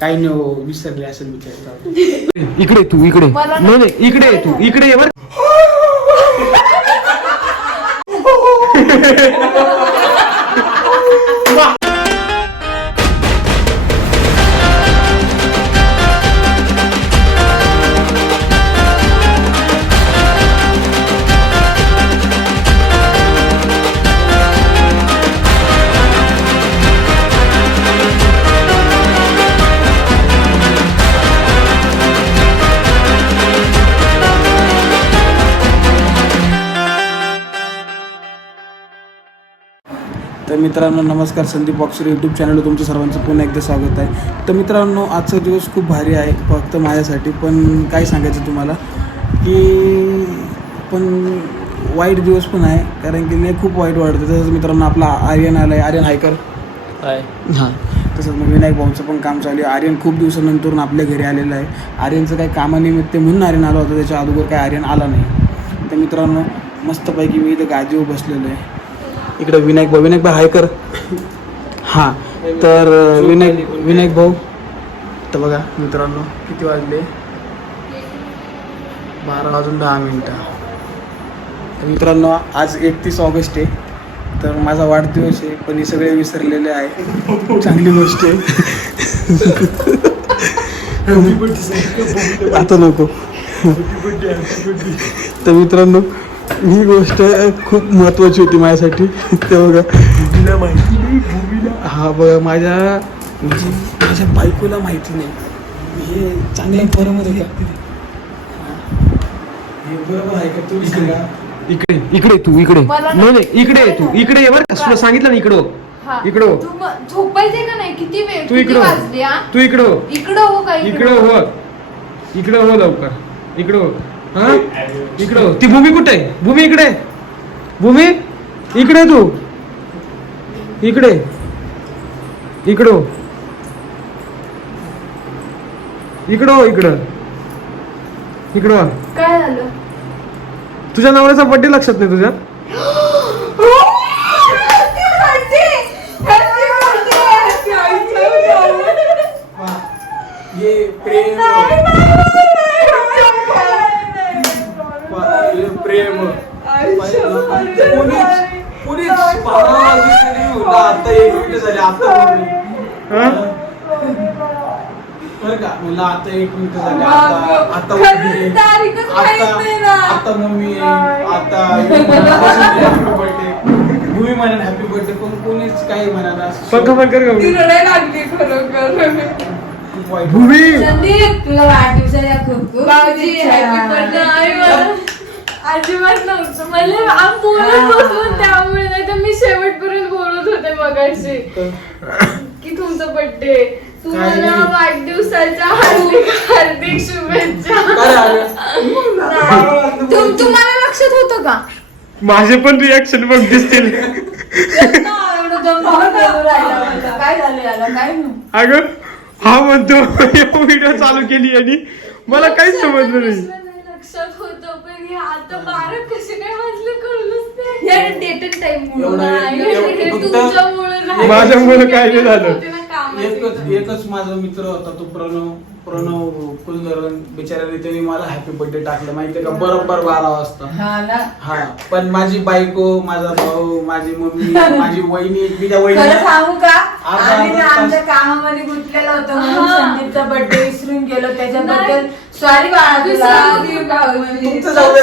काही नाही विसरले असेल विचार. इकडे तू इकडे नाही इकडे तू इकडे बर. तर मित्रांनो नमस्कार, संदीप बॉक्सर यूट्यूब चॅनलवर तुमचं सर्वांचं पुन्हा एकदा स्वागत आहे. तर मित्रांनो आजचा दिवस खूप भारी आहे फक्त माझ्यासाठी, पण काय सांगायचं तुम्हाला की पण वाईट दिवस पण आहे, कारण की मी खूप वाईट वाटतं. तसंच मित्रांनो आपला आर्यन आला आहे. आर्यन हायकर हाय. हां, तसंच मग विनायक भाऊंचं पण काम चालू आहे. आर्यन खूप दिवसानंतर आपल्या घरी आलेलं आहे. आर्यनचं काही कामानिमित्त म्हणून आर्यन आला होता, त्याच्या अगोदर काही आर्यन आला नाही. तर मित्रांनो मस्तपैकी मी इथं गादीवर बसलेलो आहे. इकडे विनायक भाऊ हायकर. हां, तर विनायक भाऊ. तर बघा मित्रांनो किती वाजले, 12:10. तर मित्रांनो आज 31 ऑगस्ट आहे, तर माझा वाढदिवस आहे, पण हे सगळे विसरलेले आहे. चांगली गोष्ट आहे. आता नको. तर मित्रांनो ही गोष्ट खूप महत्त्वाची होती माझ्यासाठी. ते बघा हा बघा माझ्या बायकोला माहिती नाही. हे चांगल्या बरोबर आहे. हे बरोबर आहे का तू? इकडे इकडे तू इकडे नाही इकडे तू इकडे ये बरं. सांगितलं ना इकडं इकडं झोपायचे का नाही? किती वेळ तू इकडं वाजले? तू इकडं इकडं हो का? इकडं हो इकडं हो लवकर इकडं हो. हा इकडं ती भूमी कुठे आहे? भूमी इकडे. भूमी इकडे तू इकडे इकडं इकडं इकडं इकडं. काय झालं? तुझ्या नवऱ्याचा बर्थडे लक्षात नाही तुझ्या? प्रेम आता 1 मिनिट झाले. आता बरं का मला आता 1 मिनिट झाले. आता मम्मी आता भूमी म्हणा हॅपी बर्थडे, पण कोणीच काही म्हणा. पंखा बंद कर गं. लागली खरोखर. खूप वाईट. भूमी संदीप तुला वाढदिवसाच्या खूप बाबूजी हॅपी बर्थडे. अजिबात नव्हतं मला आम बोलत बसून, त्यामुळे नाही तर मी शेवटपर्यंत बोलत होते मगाशी की तुमचं बर्थडे, तुम्हाला वाढदिवसाच्या हार्दिक शुभेच्छा. तुम्हाला लक्षात होतं का? माझे पण रिॲक्शन बघ दिसतील. काय झालं याला? काय नाही. अगं हा म्हणतो व्हिडिओ चालू केली आणि मला काहीच समजलं नाही. लक्षात होतं पण हे आता 12 कसे काय वाजले कळलंच नाही. या डेटन टाइम मुळे तुमच्यामुळे माझ्यामुळे काय नाही झालं. एकच माझा मित्र होता तो प्रणव कुलधरण. बिचाराने त्याने मला हॅपी बर्थडे टाकलं माहितीये का, बरोबर 12 वाजता. हा, पण माझी बायको, माझा भाऊ, माझी मम्मी, माझी वहिनी, एकबिजा वहिनी सांगू का, आम्ही आमच्या कामामध्ये गुंतलेलो होतो म्हणून संदीपचा बर्थडे विसरून गेलो. त्याच्याबद्दल सॉरी बाळा तुला. तुमचं जाऊ दे.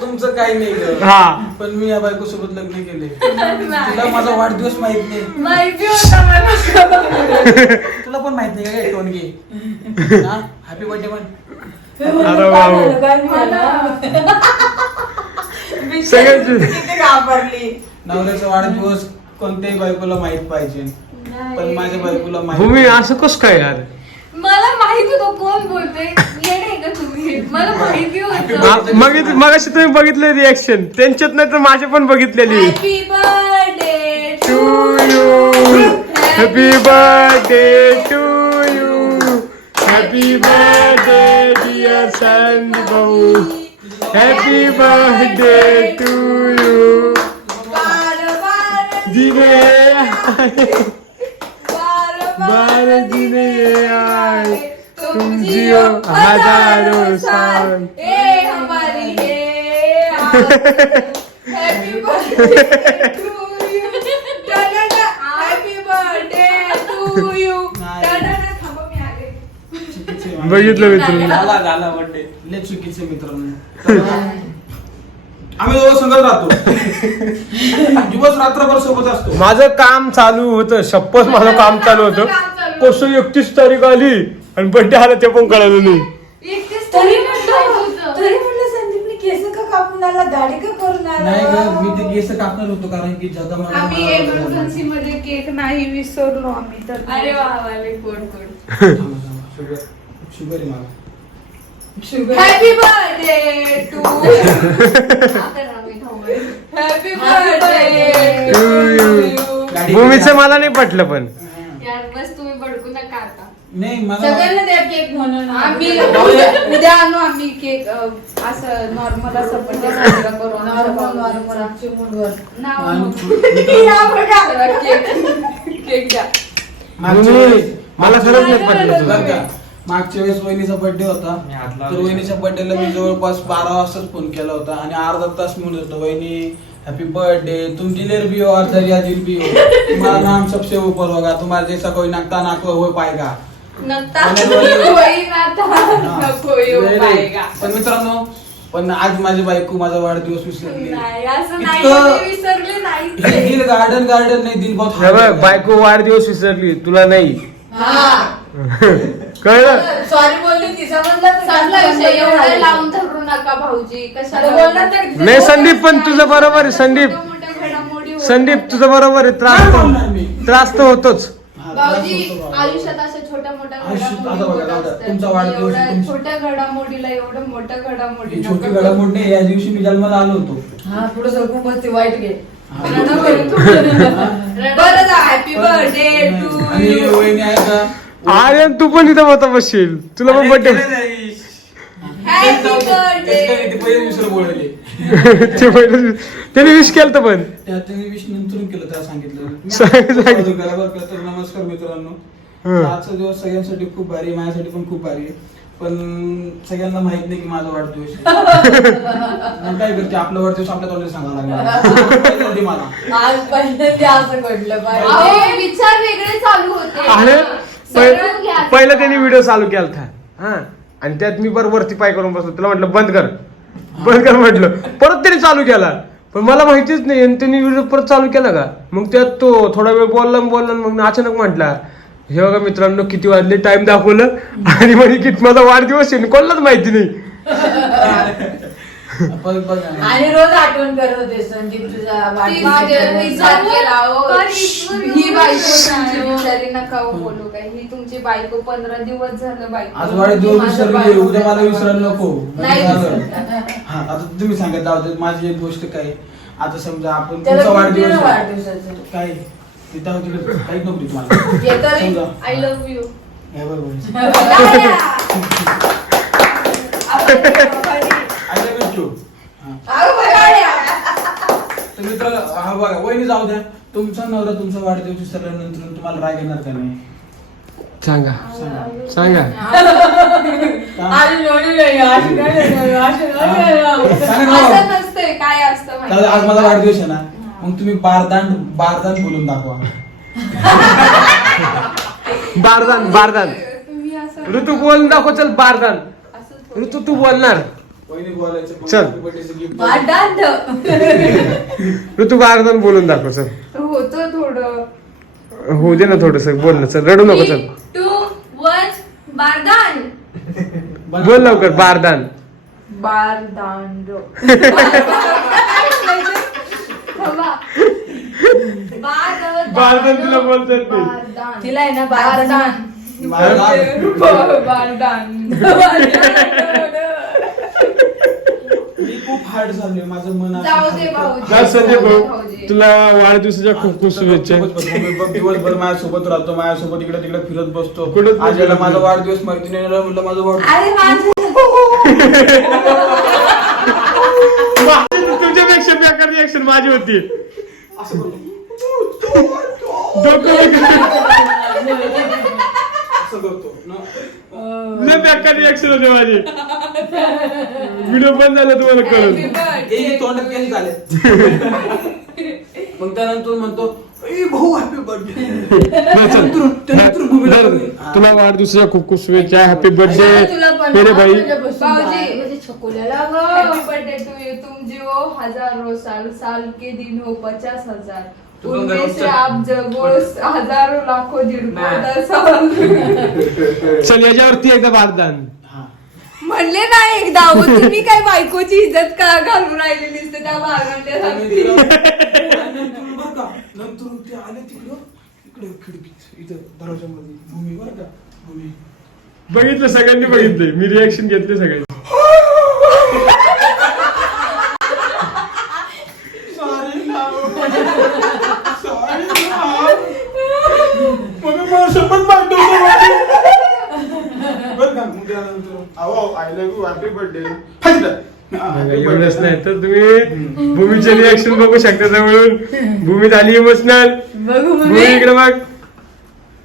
तुमचं काही नाही गं. हा पण मी या बायको सोबत लग्न केले. तुला माझा वाढदिवस माहित नाही. माहिती होता मला. तुला पण माहित नाही का काय टोनगी? हॅपी बर्थडे म्हण. अरे घाबरली. नवऱ्याचा वाढदिवस कोणत्याही बायकोला माहित पाहिजे, पण माझ्या बायकोला भूमी माहित. असं कस काय यार? मला माहिती होतं कोण बोलते. येणे का तुम्ही? मला माहिती होतं. मगाशी तुम्ही बघितले रिॲक्शन त्यांच्यात, नाही तर माझे पण बघितलेली. Happy birthday to you, happy birthday to you, happy birthday dear Sandeep bhau. Happy birthday to you. दिने बार दिने आए तुम जियो हजारों साल. Happy birthday to you. Happy birthday to you. थांबा मी आले. बघितलं मित्रांनो. झाला बर्थडे लय चुकीचे मित्रांनो. आम्ही दोघं संगत राहतो. दिवस रात्रभर सोबत असतो. माझं काम चालू होतं, शपथ माझं काम चालू होतं. कसं 31 तारीख आली आणि बर्थडे आला ते पण कळलं नाही. तरी म्हणलं संदीपने केस का कापून आला, दाढी का करून नाही आला. ग, मी ते केस कापणार होतो कारण की आम्ही इमर्जन्सी मध्ये केक नाही विसरलो आम्ही तर. अरे वा वाले कोण शुगर आहे मला. Happy birthday to. Happy birthday to. भूमीचं मला नाही पटलं पण. यार बस तुम्ही बडकू नका आता. नाही मला सगळ्यांना द्या केक म्हणून. आम्ही उद्या आणू आम्ही केक असं नॉर्मल असं पण ते साजरा करू. नॉर्मल चिमूटभर. केक द्या. मागच्या वेळेस मला खरंच नाही पटलं बरं तुझं. का, मागच्या वेळेस वहिनीचा बर्थडे होता. तर वहिनीच्या बर्थडेला मी जवळपास 12 वाजताच फोन केला होता आणि अर्धा तास म्हणत होतो वहिनी हैप्पी बर्थडे, तुम दिलेर भी हो और दरिया दिल भी हो, तुम्हारा नाम सबसे ऊपर होगा, तुम्हारा जैसा कोई नकता नाको हो पाएगा. पण मित्रांनो, पण आज माझी बायको माझा वाढदिवस विसरली. नाही असं नाही इतकं- मी विसरले नाही. दिल गार्डन नाही दिल बहुत हे बघ, बायको वाढदिवस विसरली, तुला नाही. कळलं. सॉरी बोलली ती, संपला विषय. एवढं लावून धरू नका भाऊजी. कशाला बोलणार तर नाही संदीप, पण तुझं बरोबर आहे संदीप. मोठ्या घडामोडी होतात. संदीप तुझं बरोबर आहे. त्रास तर होतोच. भाऊजी आयुष्यात अशा छोट्या मोठ्या आयुष्यात घडामोडी आता बघा, होत आता असतात. तुमचा वाढदिवस, एवढ्या तुमची- छोट्या घडामोडीला एवढं मोठ्या घडामोडी ही छोटी नका घडामोड नाही. या दिवशी मी जन्माला आलो होतो. हा पुढे सरकून बसते, वाईट घे. बरं जा. हॅपी बर्थडे टू आणि यू. वहिनी आहे का, अरे तू पण इथं होता बसशील, तुला पण बर्थडे. Happy birthday. ते पहिले विसर बोलले. ते पहिलं त्याने विश केलं तर पण. त्याने विश नंतर केलं, त्याला सांगितलं. सांगितलं. बरं का, तर नमस्कार मित्रांनो. हं. आजचा दिवस सगळ्यांसाठी खूप भारी आहे, माझ्यासाठी पण खूप भारी आहे. पण सगळ्यांना माहित नाही की माझा वाढदिवस आहे. मग काय करते, आपला वाढदिवस आपल्या तोंडाने सांगायला लागला मला. आज पहिल्यांदा असं घडलं पाहिजे. अहो, विचार वेगळे चालू होते. अरे सगळं घ्या. पहिला त्यांनी व्हिडिओ चालू केला था हा, आणि त्यात मी बरं वरती पाय करून बसलो. तुला म्हटलं बंद कर म्हटलं. परत त्याने चालू केला, पण मला माहितीच नाही. आणि त्यांनी व्हिडिओ परत चालू केला का, मग त्यात तो थोडा वेळ बोलला, मग अचानक म्हटला हे बघा मित्रांनो किती वाजले, टाइम दाखवलं आणि म्हणजे किती माझा वाढदिवस आहे, कोणालाच माहिती नाही. आणि रोज आठवण करत होते संदीप तुझा ही बायको तुमची बिचारी नका हो बोलू काय. ही तुमची बायको 15 दिवस झालं बायको. आज वाढदिवस विसरली, उद्या मला विसरायला नको. नाही. हा, आता तुम्ही सांगत आहोत माझी एक गोष्ट काय. आता समजा आपण त्याला तुमचा किती वाढदिवस आहे. वाढदिवसाचं काय तिथं तिकडे काहीच नको तुम्हाला. येतं रे. समजा आय लव्ह यू. हे बरोबर तर मित्रांनो, हा बघा वहिनी जाऊ द्या. तुमचा नवरा तुमचा वाढदिवस विसरल्यानंतर तुम्हाला राग येणार का नाही? सांगा सांगा ना असं बाबा. नसतंय. काय असतं दादा, माहिती आज माझा वाढदिवस आहे ना, मग तुम्ही बारदान बोलून दाखवा. बारदान तुम्ही असं ऋतू बोल दाखव. चल बारदान. असंच ऋतू तू बोलणार. वहिनी बोलायचं, चल. बर्थडेचं गिफ्ट. ऋतू बारदान बोलून दाखव. चल होतं थोडं. होऊ दे ना थोडस बोल ना. चल रडू नको. चल 3, 2, 1 बारदान. बोल लवकर. बारदान. बारदान. बारदान तिला बोलता येत नाही. बारदान. तिला आहे ना बारदान. बारदान. मी खूप हार्ड झालोय, माझं मन असं जाऊ दे हलकं- भाऊजी. जा संजय जाऊ दे भाऊ, भाऊजी. तुला वाढदिवसाच्या खूप खूप शुभेच्छा. दिवसभर माझ्यासोबत राहतो, माझ्यासोबत इकडे तिकडे फिरत बसतो. कुठं- आज याला माझा वाढदिवस माहिती नाही, म्हणलं माझा वाढदिवस. अरे माझं बेकार रिएक्शन माझी होती असं बोलतो. डोकं असं करतो ना. लय बेकार रिएक्शन होते माझी व्हिडिओ बंद झाला तुम्हाला कळून हे तोंडात केस झाले. मग त्यानंतर म्हणतो ए भाऊ हॅपी बर्थडे. तुला वाढदिवसाच्या खूप खूप शुभेच्छा हॅपी बर्थडे तुला पण मेरे भाई बाबूजी म्हणजे छकुल्याला हैप्पी बर्थडे टू यू, तुम जियो हजारों साल, साल के दिन हो 50,000, उनमें से आप जगो हजारों लाखों दीडको 10,000. चल याच्यावरती एकदा बारदान म्हणले ना एकदा अहो, तुम्ही काय बायकोची इज्जत का घालून राहिली दिसते त्या भागांच्या नंतर ते आले तिकडं इकडे खिडकीत इथं दरवाजामध्ये भूमी बरं का भूमी बघितलं सगळ्यांनी बघितले मी रिएक्शन घेतले सगळ्यांनी एवढंच नाही तर तुम्ही भूमीचे रिएक्शन बघू शकता जवळून भूमी झाली इमोशनल भूमी इकडे बघ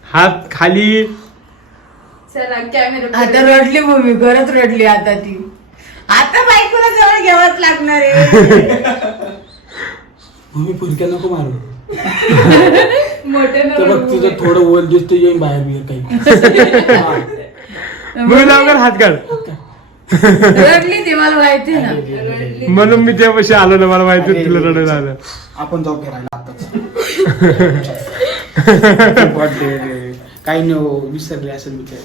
हात खाली चला कॅमेरा आता रडली भूमी खरंच रडली आता ती आता बायकोला जवळ घ्यावंच लागणार आहे भूमी फुलक्या नको मारू मोठे तर बघ तुझं थोडं ओल दिसतं येईन बाहेर बिहेर काही. भूमी लावकर हात काढ रडली ती मला माहिती ना म्हणून मी त्यापाशी आलो ना मला माहिती होतं तुला रडायला आलं आपण जाऊ फिरायला आताच. बर्थडे काही नाही हो, विसरले असेल विचार.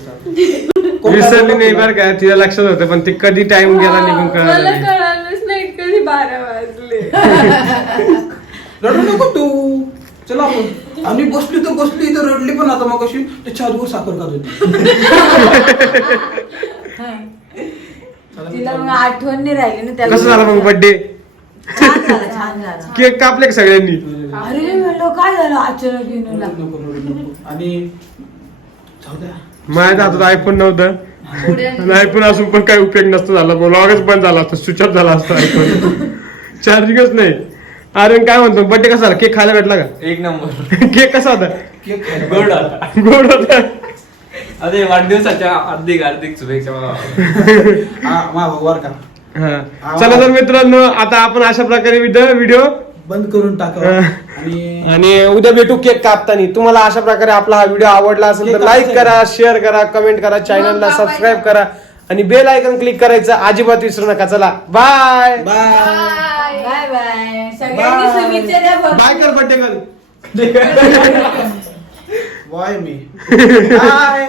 विसरली नाही बरं का तिला लक्षात होतं पण ते कधी टाइम गेला निघून मला कळालं नाही कळालंच नाही कधी 12 वाजले. रडू नको तू चला आपण आम्ही बसली तर बसली इथं रडली पण आता मग कशी त्याच्या आजूबाजू साखर खात होती. तिला मग आठवण नाही राहिली ना त्याला कसं झालं मग बर्थडे छान झालं केक कापले का सगळ्यांनी अरे म्हणलं काय झालं अचानक येऊन रडू नको, रडू नको. आणि जाऊ द्या माझ्या हातात आयफोन नव्हतं आणि आयफोन असून पण काही उपयोग नसतो झाला ब्लॉगच बंद झाला असता स्विच ऑफ झाला असता आयफोन चार्जिंगच नाही अरे काय म्हणतो बर्थडे कसा झाला केक खायला भेटला का एक नंबर केक कसा होता केक खायला. गोड होता गोड होता अरे वाढदिवसाच्या हार्दिक शुभेच्छा मला हा मा भाऊ बर का हा चला तर मित्रांनो आता आपण अशा प्रकारे व्हिडिओ बंद करून टाका आणि आणि उद्या भेटू केक कापताना तुम्हाला अशा प्रकारे आपला हा व्हिडिओ आवडला असेल तर केक लाईक कापायचा करा शेअर करा कमेंट करा चॅनलला सबस्क्राईब करा आणि बेल आयकॉन क्लिक करायचं अजिबात विसरू नका चला बाय बाय बाय बाय सगळ्यांनी Bye. शुभेच्छा द्या भरपूर. बाय कर बर्थडे कर बाय मी बाय